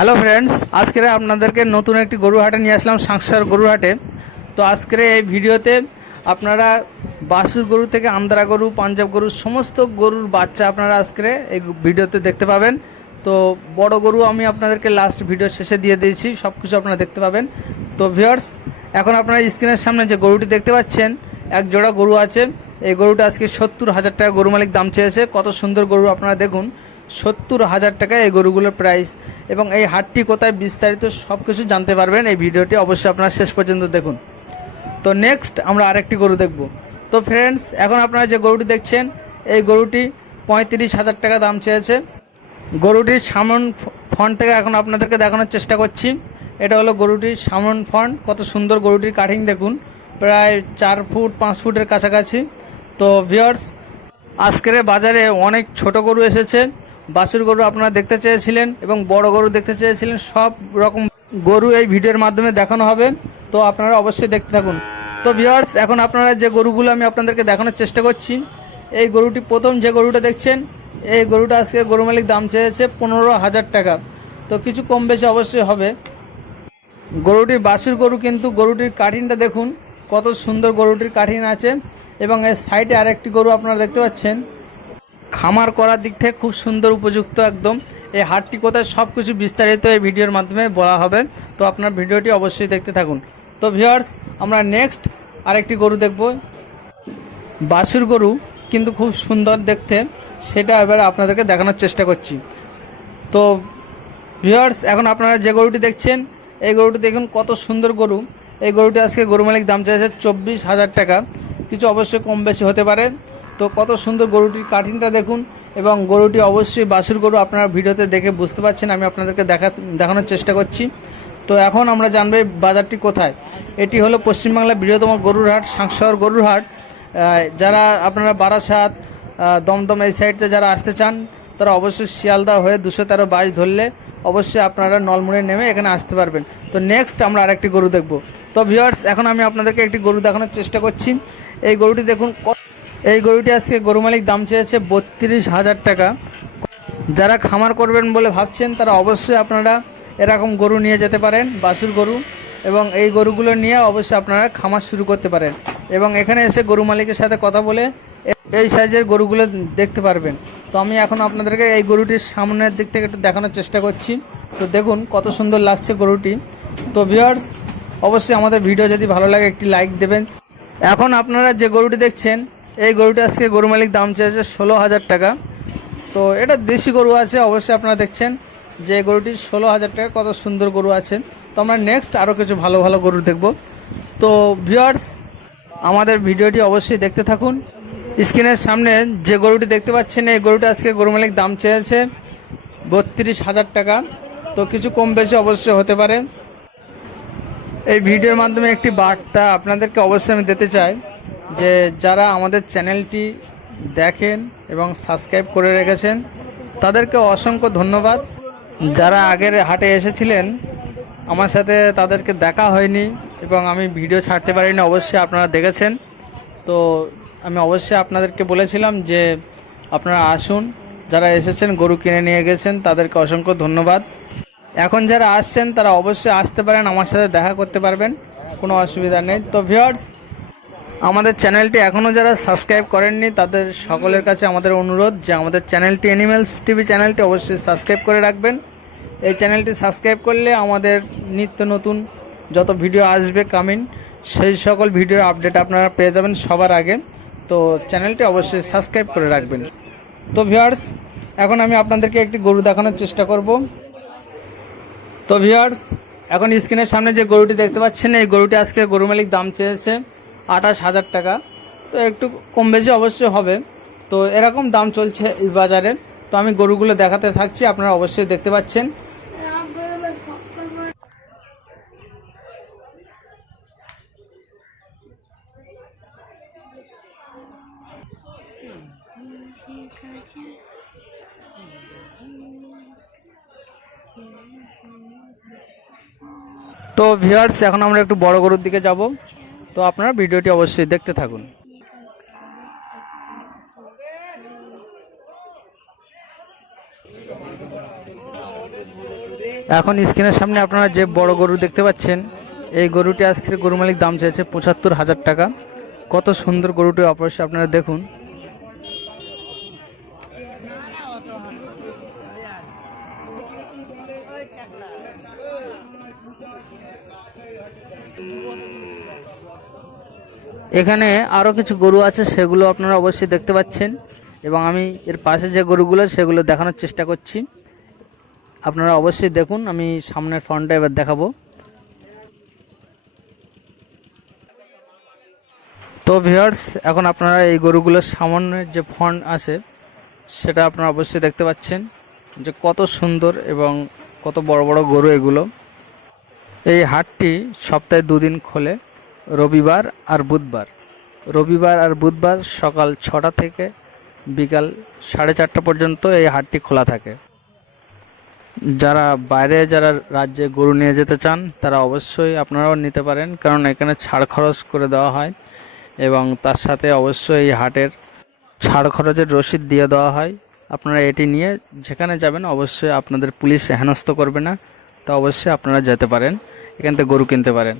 Hello friends আজকে আপনাদেরকে নতুন একটি গরু হাটে নিয়ে আসলাম, সাংসার গরু হাটে তো আজকের এই ভিডিওতে আপনারা বাসুর গরু থেকে আমদারা গরু, পাঞ্জাব গরু, সমস্ত গরুর বাচ্চা আপনারা আজকে এই ভিডিওতে দেখতে পাবেন। তো বড় গরু আমি আপনাদেরকে লাস্ট ভিডিও শেষে দিয়ে দিয়েছি সব কিছু আপনারা দেখতে পাবেন। তো ভিউয়ার্স এখন আপনারা স্ক্রিনের সামনে যে গরুটি দেখতে পাচ্ছেন, এক জোড়া গরু আছে। এই গরুটা আজকে সত্তর হাজার টাকা গরু মালিক দাম চেয়েছে। কত সুন্দর গরু আপনারা দেখুন। সত্তর হাজার টাকা এই গরুগুলোর প্রাইস এবং এই হাটটি কোথায় বিস্তারিত সব কিছু জানতে পারবেন। এই ভিডিওটি অবশ্যই আপনারা শেষ পর্যন্ত দেখুন। তো নেক্সট আমরা আরেকটি গরু দেখব। তো ফ্রেন্ডস এখন আপনারা যে গরুটি দেখছেন, এই গরুটি পঁয়ত্রিশ হাজার টাকা দাম চেয়েছে। গরুটির সামন ফন্ট থেকে এখন আপনাদেরকে দেখানোর চেষ্টা করছি। এটা হলো গরুটির সামন ফন্ট কত সুন্দর গরুটির কাটিং দেখুন। প্রায় চার ফুট, পাঁচ ফুটের কাছাকাছি। তো ভিওর্স আজকের বাজারে অনেক ছোট গরু এসেছে। বাছুর গরু আপনারা দেখতে চেয়েছিলেন এবং বড় গরু দেখতে চেয়েছিলেন, সব রকম গরু এই ভিডিওর মাধ্যমে দেখানো হবে। তো আপনারা অবশ্যই দেখতে থাকুন। তো ভিওয়ার্স এখন আপনারা যে গরুগুলো আমি আপনাদেরকে দেখানোর চেষ্টা করছি, এই গরুটি প্রথম যে গরুটা দেখছেন, এই গরুটা আজকে গরু মালিক দাম চেয়েছে পনেরো হাজার টাকা। তো কিছু কম বেশি অবশ্যই হবে। গরুটির বাছুর গরু কিন্তু গরুটির কাঠিনটা দেখুন, কত সুন্দর গরুটির কাঠিন আছে এবং এর সাইডে আরেকটি গরু আপনারা দেখতে পাচ্ছেন। খামার করার দিক থেকে খুব সুন্দর উপযুক্ত একদম। এই হাটটি কোথায় সব কিছু বিস্তারিত এই ভিডিওর মাধ্যমে বলা হবে। তো আপনার ভিডিওটি অবশ্যই দেখতে থাকুন। তো ভিউয়ার্স, আমরা নেক্সট আরেকটি গরু দেখব। বাছুর গরু, কিন্তু খুব সুন্দর দেখতে। সেটা এবার আপনাদেরকে দেখানোর চেষ্টা করছি। তো ভিউয়ার্স, এখন আপনারা যে গরুটি দেখছেন, এই গরুটি দেখুন কত সুন্দর গরু। এই গরুটি আজকে গরু মালিক দাম চাইছে চব্বিশ হাজার টাকা। কিছু অবশ্যই কম বেশি হতে পারে। তো কত সুন্দর গরুটির কাটিংটা দেখুন এবং গরুটি অবশ্যই বাছুর গরু আপনারা ভিডিওতে দেখে বুঝতে পারছেন, আমি আপনাদেরকে দেখা, দেখানোর চেষ্টা করছি। তো এখন আমরা জানব বাজারটি কোথায়। এটি হলো পশ্চিমবাংলার বৃহত্তম গরুর হাট, সাংসর গরুর হাট। যারা আপনারা বারাসাত দমদম এই সাইডতে যারা আসতে চান, তারা অবশ্যই শিয়ালদা হয়ে দুশো তেরো বাইশ ধরলে অবশ্যই আপনারা নলমুড়ে নেমে এখানে আসতে পারবেন। তো নেক্সট আমরা আরেকটি গরু দেখব। তো ভিউয়ার্স এখন আমি আপনাদেরকে একটি গরু দেখানোর চেষ্টা করছি। এই গরুটি দেখুন এই গরুটি আজকে গরু মালিক দাম চেয়েছে বত্রিশ হাজার টাকা। যারা খামার করবেন বলে ভাবছেন, তারা অবশ্যই আপনারা এরকম গরু নিয়ে যেতে পারেন, বাসুর গরু, এবং এই গরুগুলো নিয়ে অবশ্যই আপনারা খামার শুরু করতে পারেন। এবং এখানে এসে গরু মালিকের সাথে কথা বলে এই সাইজের গরুগুলো দেখতে পারবেন। তো আমি এখন আপনাদেরকে এই গরুটির সামনের দিক থেকে একটু দেখানোর চেষ্টা করছি। তো দেখুন কত সুন্দর লাগছে গরুটি। তো ভিউয়ার্স, অবশ্যই আমাদের ভিডিও যদি ভালো লাগে একটি লাইক দেবেন। এখন আপনারা যে গরুটি দেখছেন এই গরুটি আজকে গরু মালিক দাম চেয়েছে ষোলো হাজার টাকা। তো এটা দেশি গরু আছে, অবশ্যই আপনারা দেখছেন যে গরুটি ষোলো হাজার টাকা, কত সুন্দর গরু আছে। তো আমরা নেক্সট আরও কিছু ভালো ভালো গরু দেখব। তো ভিউয়ার্স আমাদের ভিডিওটি অবশ্যই দেখতে থাকুন। স্ক্রিনের সামনে যে গরুটি দেখতে পাচ্ছেন, এই গরুটি আজকে গরু মালিক দাম চেয়েছে বত্রিশ হাজার টাকা। তো কিছু কম বেশি অবশ্যই হতে পারে। এই ভিডিওর মাধ্যমে একটি বার্তা আপনাদেরকে অবশ্যই আমি দিতে চাই। যে যারা আমাদের চ্যানেলটি দেখেন এবং সাবস্ক্রাইব করে রেখেছেন, তাদেরকে অসংখ্য ধন্যবাদ। যারা আগের হাটে এসেছিলেন, আমার সাথে তাদেরকে দেখা হয়নি এবং আমি ভিডিও ছাড়তে পারিনি, অবশ্যই আপনারা দেখেছেন। তো আমি অবশ্যই আপনাদেরকে বলেছিলাম যে আপনারা আসুন, যারা এসেছেন, গরু কিনে নিয়ে গেছেন, তাদেরকে অসংখ্য ধন্যবাদ। এখন যারা আসছেন, তারা অবশ্যই আসতে পারেন, আমার সাথে দেখা করতে পারবেন, কোনো অসুবিধা নেই। তো ভিউয়ার্স আমাদের চ্যানেলটি এখনও যারা সাবস্ক্রাইব করেননি, তাদের সকলের কাছে আমাদের অনুরোধ যে আমাদের চ্যানেলটি অ্যানিমেলস টিভি চ্যানেলটি অবশ্যই সাবস্ক্রাইব করে রাখবেন। এই চ্যানেলটি সাবস্ক্রাইব করলে আমাদের নিত্য নতুন যত ভিডিও আসবে কামিং সেই সকল ভিডিওর আপডেট আপনারা পেয়ে যাবেন সবার আগে। তো চ্যানেলটি অবশ্যই সাবস্ক্রাইব করে রাখবেন। তো ভিউয়ার্স এখন আমি আপনাদেরকে একটি গরু দেখানোর চেষ্টা করব। তো ভিউয়ার্স এখন স্ক্রিনের সামনে যে গরুটি দেখতে পাচ্ছেন, এই গরুটি আজকে গরু মালিক দাম চেয়েছে আঠাশ হাজার টাকা। তো একটু কম বেশি অবশ্যই হবে। তো এরকম দাম চলছে এই বাজারে। তো আমি গরুগুলো দেখাতে থাকছি, আপনারা অবশ্যই দেখতে পাচ্ছেন। তো ভিউয়ার্স এখন আমরা একটু বড় গরুর দিকে যাব। তো আপনারা ভিডিওটি অবশ্যই দেখতে থাকুন। এখন স্ক্রিনের সামনে আপনারা যে বড় গরু দেখতে পাচ্ছেন, এই গরুটি আজকের গরু মালিক দাম চেয়েছে পঁচাত্তর হাজার টাকা। কত সুন্দর গরুটি অবশ্যই আপনারা দেখুন। এখানে আরও কিছু গরু আছে, সেগুলো আপনারা অবশ্যই দেখতে পাচ্ছেন। এবং আমি এর পাশে যে গরুগুলো, সেগুলো দেখানোর চেষ্টা করছি। আপনারা অবশ্যই দেখুন, আমি সামনের ফ্রন্টটা এবার দেখাবো। তো ভিউয়ার্স, এখন আপনারা এই গরুগুলোর সামান্য যে ফন্ট আছে, সেটা আপনারা অবশ্যই দেখতে পাচ্ছেন যে কত সুন্দর এবং কত বড় বড় গরু এগুলো। এই হাটটি সপ্তাহে দুদিন খোলে। রবিবার আর বুধবার। রবিবার আর বুধবার সকাল ছটা থেকে বিকাল সাড়ে চারটা পর্যন্ত এই হাটটি খোলা থাকে। যারা বাইরে, যারা রাজ্যে গরু নিয়ে যেতে চান, তারা অবশ্যই আপনারাও নিতে পারেন, কারণ এখানে ছাড় খরচ করে দেওয়া হয় এবং তার সাথে অবশ্যই এই হাটের ছাড় খরচের রসিদ দিয়ে দেওয়া হয়। আপনারা এটি নিয়ে যেখানে যাবেন, অবশ্যই আপনাদের পুলিশ হেনস্থ করবে না, তা অবশ্যই আপনারা যেতে পারেন, এখান থেকে গরু কিনতে পারেন।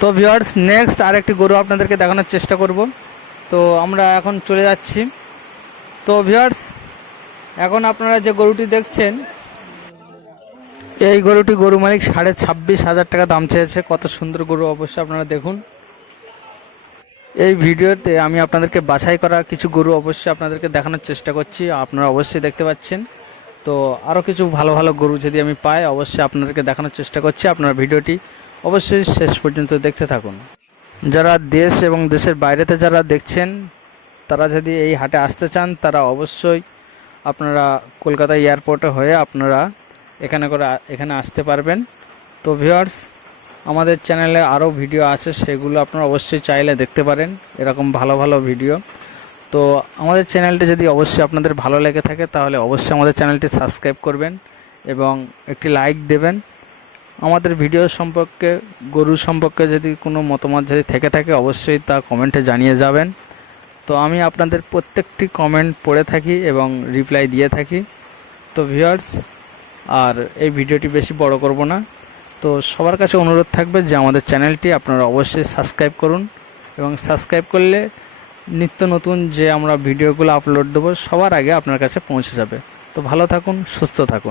তো ভিউয়ার্স নেক্সট আরেকটি গরু আপনাদেরকে দেখানোর চেষ্টা করব। তো আমরা এখন চলে যাচ্ছি। তো ভিউয়ার্স, এখন আপনারা যে গরুটি দেখছেন, এই গরুটি গরু মালিক সাড়ে ছাব্বিশ হাজার টাকা দাম চেয়েছে। কত সুন্দর গরু, অবশ্যই আপনারা দেখুন। এই ভিডিওতে আমি আপনাদেরকে বাছাই করা কিছু গরু অবশ্যই আপনাদেরকে দেখানোর চেষ্টা করছি। আপনারা অবশ্যই দেখতে পাচ্ছেন। তো আরও কিছু ভালো ভালো গরু যদি আমি পাই, অবশ্যই আপনাদেরকে দেখানোর চেষ্টা করছি। আপনারা ভিডিওটি অবশ্যই শেষ পর্যন্ত দেখতে থাকুন। যারা দেশ এবং দেশের বাইরেতে যারা দেখছেন, তারা যদি এই হাটে আসতে চান, তারা অবশ্যই আপনারা কলকাতা এয়ারপোর্টে হয়ে আপনারা এখানে করে এখানে আসতে পারবেন। তো ভিউয়ার্স, আমাদের চ্যানেলে আরও ভিডিও আছে, সেগুলো আপনারা অবশ্যই চাইলে দেখতে পারেন, এরকম ভালো ভালো ভিডিও। তো আমাদের চ্যানেলটি যদি অবশ্যই আপনাদের ভালো লেগে থাকে, তাহলে অবশ্যই আমাদের চ্যানেলটি সাবস্ক্রাইব করবেন এবং একটি লাইক দেবেন। আমাদের ভিডিও সম্পর্কে, গরু সম্পর্কে যদি কোনো মতামত যদি থেকে থাকে, অবশ্যই তা কমেন্টে জানিয়ে যাবেন। তো আমি আপনাদের প্রত্যেকটি কমেন্ট পড়ে থাকি এবং রিপ্লাই দিয়ে থাকি। তো ভিউয়ার্স আর এই ভিডিওটি বেশি বড় করব না। তো সবার কাছে অনুরোধ থাকবে যে আমাদের চ্যানেলটি আপনারা অবশ্যই সাবস্ক্রাইব করুন এবং সাবস্ক্রাইব করলে নিত্য নতুন যে আমরা ভিডিওগুলো আপলোড দেবো, সবার আগে আপনার কাছে পৌঁছে যাবে। তো ভালো থাকুন, সুস্থ থাকুন।